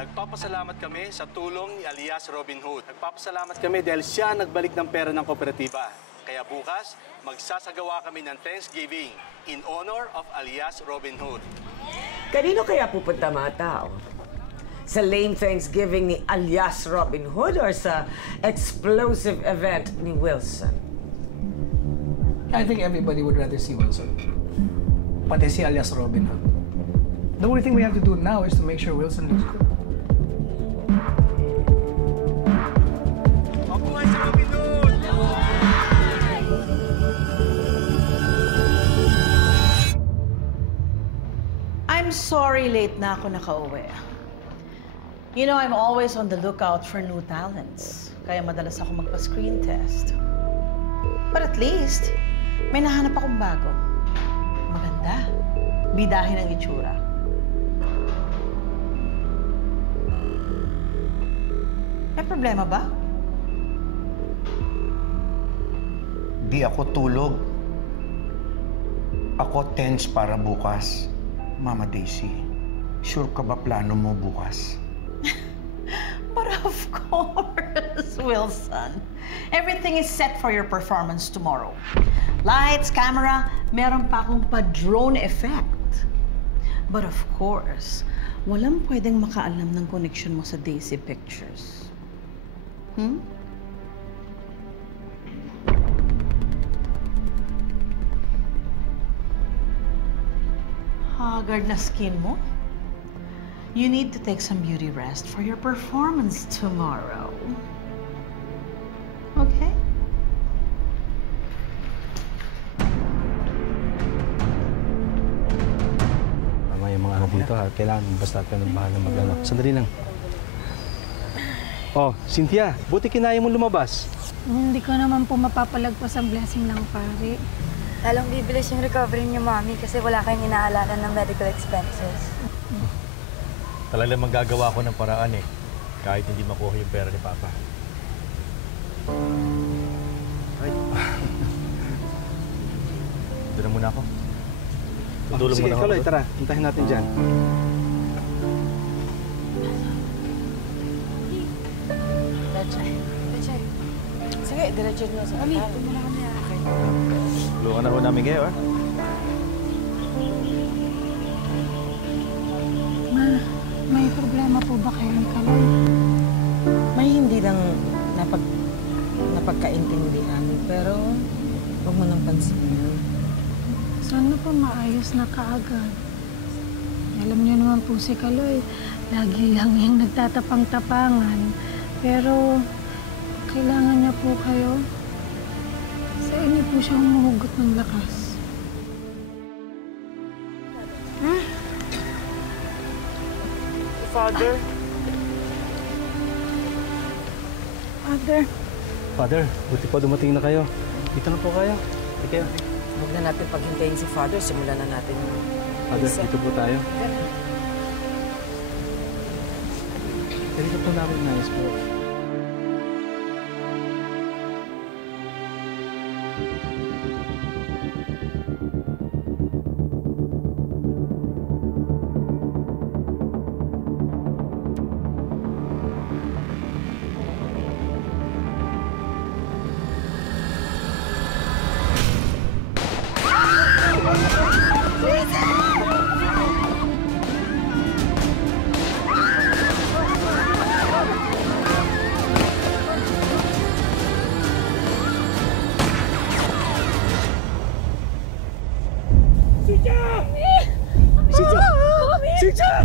Nagpapasalamat kami sa tulong ni alias Robin Hood. Nagpapasalamat kami dahil siya nagbalik ng pera ng kooperatiba. Kaya bukas, magsasagawa kami ng Thanksgiving in honor of alias Robin Hood. Kanino kaya pupunta mga tao? Sa lame Thanksgiving ni alias Robin Hood or sa explosive event ni Wilson? I think everybody would rather see Wilson. Pati si alias Robin Hood. The only thing we have to do now is to make sure Wilson looks good. Mabuhay si Robin Hood! I'm sorry late na ako nakauwi. You know, I'm always on the lookout for new talents. Kaya madalas ako magpa-screen test. But at least, may nahanap akong bago. Maganda. Bidahin ang itsura. May problema ba? Di ako tulog. Ako tense para bukas. Mama Daisy, sure ka ba plano mo bukas? But of course, Wilson. Everything is set for your performance tomorrow. Lights, camera, meron pa akong pa-drone effect. But of course, walang pwedeng makaalam ng connection mo sa Daisy Pictures. Haggard na skin mo? You need to take some beauty rest for your performance tomorrow. Okay? Tama yung mga ano dito ha. Kailangan basta ka ng bahala mag-ano. Sandali lang. Oh, Cynthia, buti kinaya mo lumabas. Hindi ko naman po mapapalagpas ang blessing ng pare. Lalong bibilis yung recovery niyo, Mami, kasi wala kayong inaalala ng medical expenses. Talagang magagawa ko ng paraan eh. Kahit hindi makuha yung pera ni Papa. Ay. Doon na muna ako. Tutulong sige, muna ako. Kaloy, tara. Hintahin natin dyan. Lechay. Sige, diretso nyo sa Mami, tumula kami akin. Tulungan na ho namin kayo, ha? Ma, may problema po ba kayo ni Kaloy? May hindi lang napagkaintindihan, pero huwag mo nang pansinin. Sana po maayos na kaagad. Alam niyo naman po si Kaloy, lagi lang yung nagtatapang-tapangan. Pero kailangan niya po kayo. Sa inyo po siyang humugot ng lakas. Father? Father, Father, buti pa dumating na kayo. Dito na po kayo. Okay. Huwag na natin paghintayin si Father. Simulan na natin yung Father, dito po tayo. Dito po namin nais po. Sitya!